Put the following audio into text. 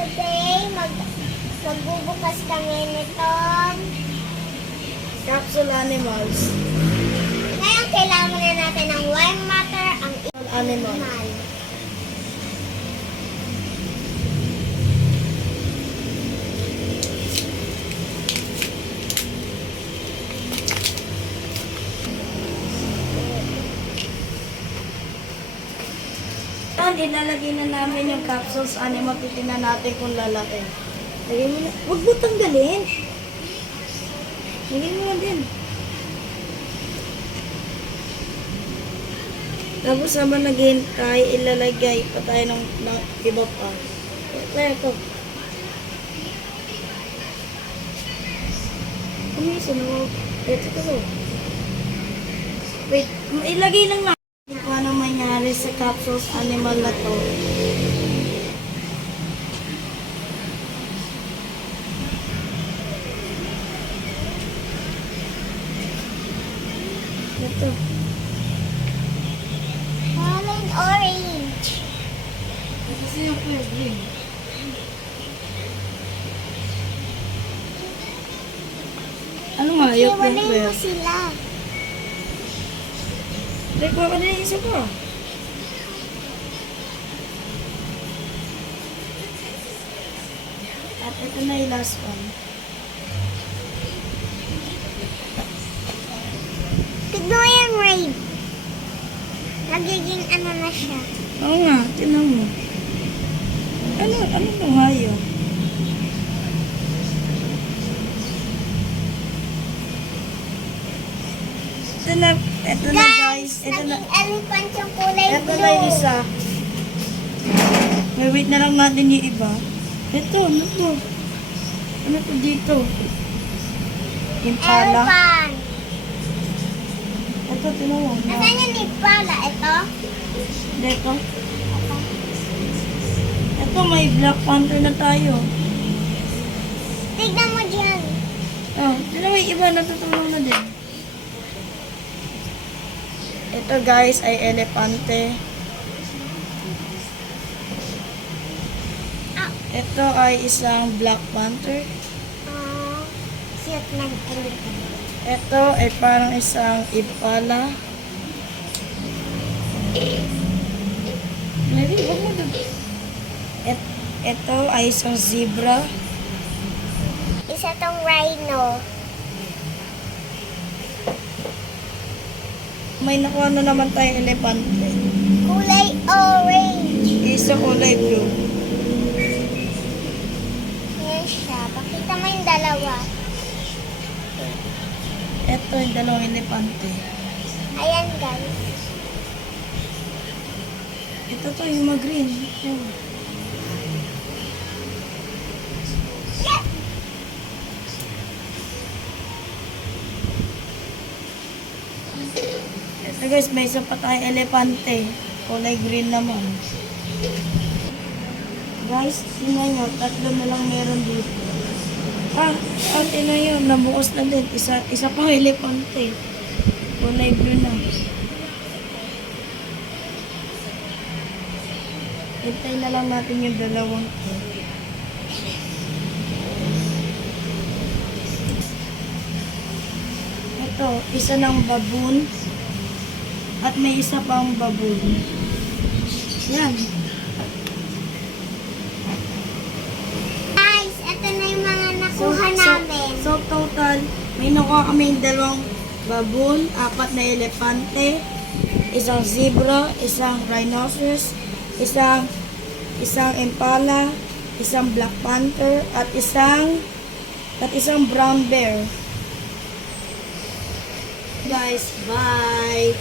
today, magbubukas kami nitong Capsule animals. ngayon kailangan na natin ng white matter ang Animal. animal. Yan, ilalagay na namin yung capsules animal. Titignan natin kung lalaki. Lagay mo na. Huwag mo tanggalin. Lagay mo na din. Tapos habang naghihintay, ilalagay pa tayo ng iba pa. Ito. Kumisa na. Ito. Wait, ilagay lang na. Kung ano mangyari sa capsules animal na to. Ito. Color orange. Kasi yung pwede. Ano nga? Yung Iwalay pwede. mo sila. Kuha ka na yung isa pa. At ito na yung last one. Tignan mo yung rain. Nagiging ano na siya. Oo nga, tinan mo. Ano nung hayo? Ito na guys. Ito na. Naging elephant yung kulay Ito blue. na yung isa. Wait na lang natin yung iba. Ito, ano to? Ano to dito? Impala. Elephant. Ito, tinan mo. Nasaan yung impala? Ito? Dito. Ito, may Black Panther na tayo. Tignan mo dyan. Oh, tinan mo yung iba, natutulong na din. Ito guys ay elepante. Ah, Ito ay isang Black Panther. siyot ng elephant. Ito ay parang isang impala. Mary, huwag mo doon. Ito ay isang zebra. Isa tong rhino. May nakuha na naman tayong elepante. Kulay orange. Isa kulay blue. Yan siya. Pakita mo yung dalawa. Ito yung dalawang elepante. Ayan guys. Ito to yung mag-green. Yan. Ito guys, may isa pa tayong elepante. Kulay green naman. Guys, tingnan nyo, tatlo na lang meron dito. Tingnan nyo, nabukas na din. Isa pang elepante. Kulay blue na. Hintay na lang natin yung dalawang to. Ito, isa ng baboon. At may isa pang baboon. Yan. Guys, ito na yung mga nakuha namin. So, total, may nakuha kami yung dalawang baboon, apat na elepante, isang zebra, isang rhinoceros, isang impala, isang black panther, at isang brown bear. Guys, bye!